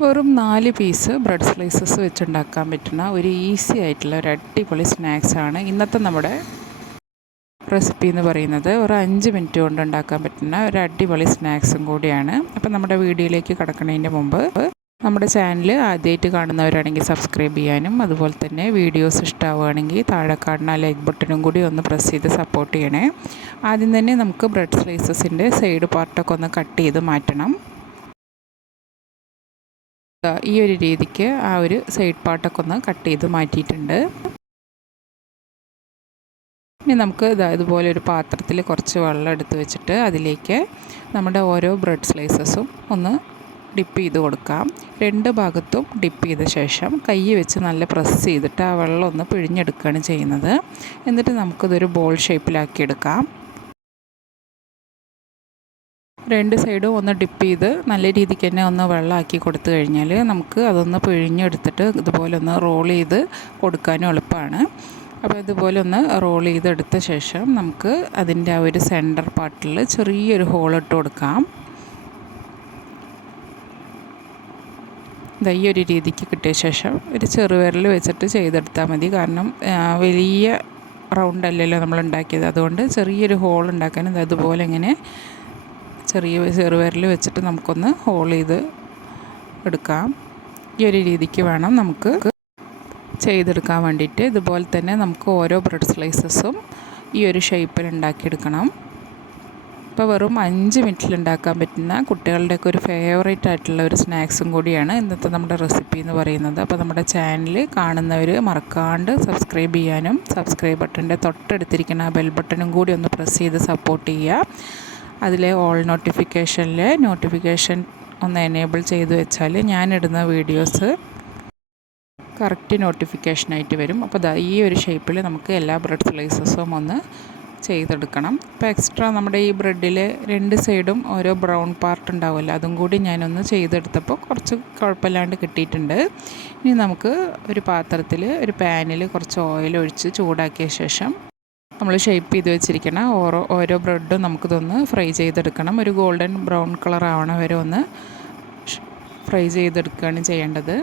വെറും നാല് piece bread slices വെച്ചുണ്ടാക്കാൻ പറ്റുന്ന ഒരു ഈസി ആയിട്ടുള്ള ഒരു അടിപൊളി സ്നാക്സാണ് ഇന്നത്തെ നമ്മുടെ റെസിപ്പി എന്ന് പറയുന്നത്. ഒരു അഞ്ച് മിനിറ്റ് കൊണ്ട് ഉണ്ടാക്കാൻ പറ്റുന്ന ഒരു അടിപൊളി സ്നാക്സും കൂടിയാണ്. അപ്പം നമ്മുടെ വീഡിയോയിലേക്ക് കടക്കുന്നതിന്റെ മുമ്പ് നമ്മുടെ ചാനൽ ആദ്യമായിട്ട് കാണുന്നവരാണെങ്കിൽ സബ്സ്ക്രൈബ് ചെയ്യാനും അതുപോലെ തന്നെ വീഡിയോസ് ഇഷ്ടമാവുകയാണെങ്കിൽ താഴെ കാണുന്ന ലൈക്ക് ബട്ടണും കൂടി ഒന്ന് പ്രസ് ചെയ്ത് സപ്പോർട്ട് ചെയ്യണേ. ആദ്യം തന്നെ നമുക്ക് ബ്രെഡ് സ്ലൈസസിന്റെ സൈഡ് പാർട്ടൊക്കെ ഒന്ന് കട്ട് ചെയ്ത് മാറ്റണം. ഈ ഒരു രീതിക്ക് ആ ഒരു സൈഡ് പാർട്ടൊക്കെ ഒന്ന് കട്ട് ചെയ്ത് മാറ്റിയിട്ടുണ്ട്. ഇനി നമുക്ക് ഇതാ ഇതുപോലെ ഒരു പാത്രത്തിൽ കുറച്ച് വെള്ളം എടുത്ത് വെച്ചിട്ട് അതിലേക്ക് നമ്മുടെ ഓരോ ബ്രെഡ് സ്ലൈസസും ഒന്ന് ഡിപ്പ് ചെയ്ത് കൊടുക്കാം. രണ്ട് ഭാഗത്തും ഡിപ്പ് ചെയ്ത ശേഷം കൈ വെച്ച് നല്ല പ്രസ് ചെയ്തിട്ട് ആ വെള്ളം ഒന്ന് പിഴിഞ്ഞെടുക്കുകയാണ് ചെയ്യുന്നത്. എന്നിട്ട് നമുക്കിതൊരു ബോൾ ഷേപ്പിലാക്കി എടുക്കാം. രണ്ട് സൈഡും ഒന്ന് ഡിപ്പ് ചെയ്ത് നല്ല രീതിക്ക് തന്നെ ഒന്ന് വെള്ളമാക്കി കൊടുത്തു കഴിഞ്ഞാൽ നമുക്ക് അതൊന്ന് പിഴിഞ്ഞെടുത്തിട്ട് ഇതുപോലെ ഒന്ന് റോൾ ചെയ്ത് കൊടുക്കാനും എളുപ്പമാണ്. അപ്പോൾ ഇതുപോലെ ഒന്ന് റോൾ ചെയ്തെടുത്ത ശേഷം നമുക്ക് അതിന്റെ ആ ഒരു സെന്റർ പാർട്ടിൽ ചെറിയൊരു ഹോൾ ഇട്ട് കൊടുക്കാം. ഈ ഒരു രീതിക്ക് കിട്ടിയ ശേഷം ഒരു ചെറുവിരൽ വെച്ചിട്ട് ചെയ്തെടുത്താൽ മതി. കാരണം വലിയ റൗണ്ട് അല്ലല്ലോ നമ്മൾ ഉണ്ടാക്കിയത്. അതുകൊണ്ട് ചെറിയൊരു ഹോൾ ഉണ്ടാക്കാനും അതുപോലെ ഇങ്ങനെ ചെറിയ ചെറുവിരൽ വെച്ചിട്ട് നമുക്കൊന്ന് ഹോൾ ചെയ്ത് എടുക്കാം. ഈ ഒരു രീതിക്ക് വേണം നമുക്ക് ചെയ്തെടുക്കാൻ വേണ്ടിയിട്ട്. ഇതുപോലെ തന്നെ നമുക്ക് ഓരോ ബ്രെഡ് സ്ലൈസസും ഈ ഒരു ഷേപ്പിൽ ഉണ്ടാക്കിയെടുക്കണം. ഇപ്പോൾ വെറും അഞ്ച് മിനിറ്റിൽ ഉണ്ടാക്കാൻ പറ്റുന്ന കുട്ടികളുടെയൊക്കെ ഒരു ഫേവറേറ്റ് ആയിട്ടുള്ള ഒരു സ്നാക്സും കൂടിയാണ് ഇന്നത്തെ നമ്മുടെ റെസിപ്പി എന്ന് പറയുന്നത്. അപ്പോൾ നമ്മുടെ ചാനൽ കാണുന്നവർ മറക്കാണ്ട് സബ്സ്ക്രൈബ് ചെയ്യാനും സബ്സ്ക്രൈബ് ബട്ടന്റെ തൊട്ടടുത്തിരിക്കുന്ന ബെൽ ബട്ടണും കൂടി ഒന്ന് പ്രസ് ചെയ്ത് സപ്പോർട്ട് ചെയ്യുക. അതിലെ ഓൾ നോട്ടിഫിക്കേഷനിൽ നോട്ടിഫിക്കേഷൻ ഒന്ന് എനേബിൾ ചെയ്തു വെച്ചാൽ ഞാനിടുന്ന വീഡിയോസ് കറക്റ്റ് നോട്ടിഫിക്കേഷനായിട്ട് വരും. അപ്പോൾ ഈ ഒരു ഷേപ്പിൽ നമുക്ക് എല്ലാ ബ്രെഡ് സ്ലൈസസും ഒന്ന് ചെയ്തെടുക്കണം. അപ്പോൾ എക്സ്ട്രാ നമ്മുടെ ഈ ബ്രെഡിൽ രണ്ട് സൈഡും ഓരോ ബ്രൗൺ പാർട്ട് ഉണ്ടാവുമല്ലോ അതും കൂടി ഞാനൊന്ന് ചെയ്തെടുത്തപ്പോൾ കുറച്ച് കുഴപ്പമില്ലാണ്ട് കിട്ടിയിട്ടുണ്ട്. ഇനി നമുക്ക് ഒരു പാത്രത്തിൽ ഒരു പാനിൽ കുറച്ച് ഓയിൽ ഒഴിച്ച് ചൂടാക്കിയ ശേഷം നമ്മൾ ഷേപ്പ് ചെയ്ത് വെച്ചിരിക്കണം ഓരോ ഓരോ ബ്രെഡും നമുക്കിതൊന്ന് ഫ്രൈ ചെയ്തെടുക്കണം. ഒരു ഗോൾഡൻ ബ്രൗൺ കളർ ആവണ വരെ ഒന്ന് ഫ്രൈ ചെയ്തെടുക്കുകയാണ് ചെയ്യേണ്ടത്.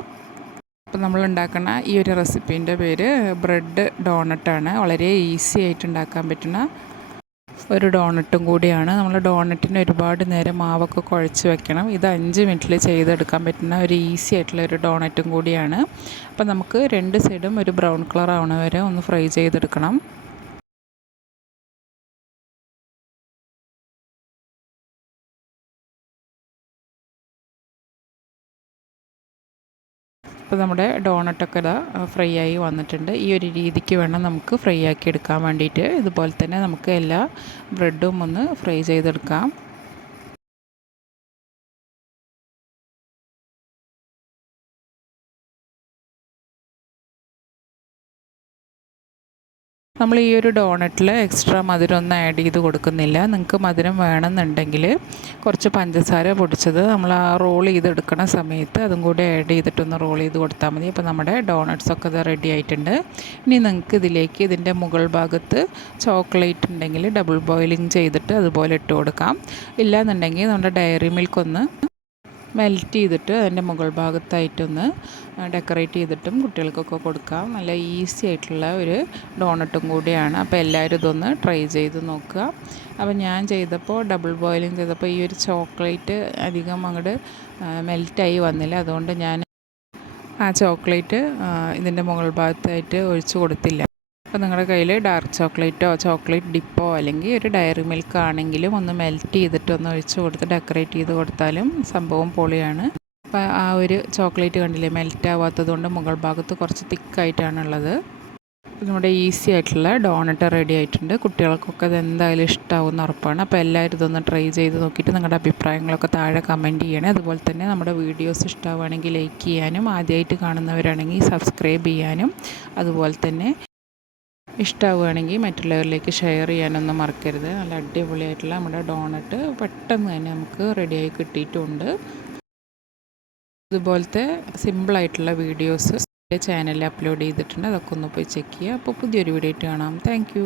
അപ്പോൾ നമ്മൾ ഉണ്ടാക്കുന്ന ഈ ഒരു റെസിപ്പീന്റെ പേര് ബ്രെഡ് ഡോണട്ടാണ് വളരെ ഈസി ആയിട്ട് ഉണ്ടാക്കാൻ പറ്റുന്ന ഒരു ഡോണട്ടും കൂടിയാണ്. നമ്മൾ ഡോണറ്റിന് ഒരുപാട് നേരം മാവൊക്കെ കുഴച്ച് വെക്കണം. ഇത് അഞ്ച് മിനിറ്റിൽ ചെയ്തെടുക്കാൻ പറ്റുന്ന ഒരു ഈസി ആയിട്ടുള്ള ഒരു ഡോണറ്റും കൂടിയാണ്. അപ്പോൾ നമുക്ക് രണ്ട് സൈഡും ഒരു ബ്രൗൺ കളർ ആവണ വരെ ഒന്ന് ഫ്രൈ ചെയ്തെടുക്കണം. ഇപ്പോൾ നമ്മുടെ ഡോണട്ടൊക്കെ ഇതാ ഫ്രൈ ആയി വന്നിട്ടുണ്ട്. ഈ ഒരു രീതിക്ക് വേണം നമുക്ക് ഫ്രൈ ആക്കി എടുക്കാൻ വേണ്ടിയിട്ട്. ഇതുപോലെ തന്നെ നമുക്ക് എല്ലാ ബ്രെഡും ഒന്ന് ഫ്രൈ ചെയ്തെടുക്കാം. നമ്മൾ ഈ ഒരു ഡോണറ്റിൽ എക്സ്ട്രാ മധുരം ഒന്നും ആഡ് ചെയ്ത് കൊടുക്കുന്നില്ല. നിങ്ങൾക്ക് മധുരം വേണമെന്നുണ്ടെങ്കിൽ കുറച്ച് പഞ്ചസാര പൊടിച്ചത് നമ്മൾ ആ റോൾ ചെയ്തെടുക്കുന്ന സമയത്ത് അതും കൂടി ആഡ് ചെയ്തിട്ടൊന്ന് റോൾ ചെയ്ത് കൊടുത്താൽ മതി. അപ്പോൾ നമ്മുടെ ഡോണറ്റ്സ് ഒക്കെ ഇത് റെഡി ആയിട്ടുണ്ട്. ഇനി നിങ്ങൾക്ക് ഇതിലേക്ക് ഇതിന്റെ മുകൾ ഭാഗത്ത് ചോക്ലേറ്റ് ഉണ്ടെങ്കിൽ ഡബിൾ ബോയിലിംഗ് ചെയ്തിട്ട് അതുപോലെ ഇട്ട് കൊടുക്കാം. ഇല്ലാന്നുണ്ടെങ്കിൽ നമ്മുടെ ഡയറി മിൽക്ക് ഒന്ന് മെൽറ്റ് ചെയ്തിട്ട് അതിന്റെ മുകൾ ഭാഗത്തായിട്ടൊന്ന് ഡെക്കറേറ്റ് ചെയ്തിട്ടും കുട്ടികൾക്കൊക്കെ കൊടുക്കാം. നല്ല ഈസി ആയിട്ടുള്ള ഒരു ഡോണട്ടും കൂടിയാണ്. അപ്പോൾ എല്ലാവരും ഇതൊന്ന് ട്രൈ ചെയ്ത് നോക്കുക. അപ്പോൾ ഞാൻ ചെയ്തപ്പോൾ ഡബിൾ ബോയിലിംഗ് ചെയ്തപ്പോൾ ഈ ഒരു ചോക്ലേറ്റ് അധികം അങ്ങോട്ട് മെൽറ്റായി വന്നില്ല. അതുകൊണ്ട് ഞാൻ ആ ചോക്ലേറ്റ് ഇതിന്റെ മുകൾ ഭാഗത്തായിട്ട് ഒഴിച്ചു കൊടുത്തില്ല. അപ്പോൾ നിങ്ങളുടെ കയ്യിൽ ഡാർക്ക് ചോക്ലേറ്റോ ചോക്ലേറ്റ് ഡിപ്പോ അല്ലെങ്കിൽ ഒരു ഡയറി മിൽക്ക് ആണെങ്കിലും ഒന്ന് മെൽറ്റ് ചെയ്തിട്ട് ഒന്ന് ഒഴിച്ച് കൊടുത്ത് ഡെക്കറേറ്റ് ചെയ്ത് കൊടുത്താലും സംഭവം പൊളിയാണ്. അപ്പോൾ ആ ഒരു ചോക്ലേറ്റ് കണ്ടില്ലേ മെൽറ്റ് ആവാത്തതുകൊണ്ട് മുകൾ ഭാഗത്ത് കുറച്ച് തിക്കായിട്ടാണുള്ളത്. നമ്മുടെ ഈസി ആയിട്ടുള്ള ഡോണറ്റ് റെഡി ആയിട്ടുണ്ട്. കുട്ടികൾക്കൊക്കെ അത് എന്തായാലും ഇഷ്ടമാവുമെന്ന് ഉറപ്പാണ്. അപ്പോൾ എല്ലാവരും ഇതൊന്ന് ട്രൈ ചെയ്ത് നോക്കിയിട്ട് നിങ്ങളുടെ അഭിപ്രായങ്ങളൊക്കെ താഴെ കമന്റ് ചെയ്യണേ. അതുപോലെ തന്നെ നമ്മുടെ വീഡിയോസ് ഇഷ്ടമാവുകയാണെങ്കിൽ ലൈക്ക് ചെയ്യാനും ആദ്യമായിട്ട് കാണുന്നവരാണെങ്കിൽ സബ്സ്ക്രൈബ് ചെയ്യാനും അതുപോലെ തന്നെ ഇഷ്ടമാവുകയാണെങ്കിൽ മറ്റുള്ളവരിലേക്ക് ഷെയർ ചെയ്യാനൊന്നും മറക്കരുത്. നല്ല അടിപൊളിയായിട്ടുള്ള നമ്മുടെ ഡോണട്ട് പെട്ടെന്ന് തന്നെ നമുക്ക് റെഡിയായി കിട്ടിയിട്ടുണ്ട്. ഇതുപോലത്തെ സിമ്പിളായിട്ടുള്ള വീഡിയോസ് ചാനലിൽ അപ്ലോഡ് ചെയ്തിട്ടുണ്ട്. അതൊക്കെ ഒന്ന് പോയി ചെക്ക് ചെയ്യുക. അപ്പോൾ പുതിയൊരു വീഡിയോ ആയിട്ട് കാണാം. താങ്ക്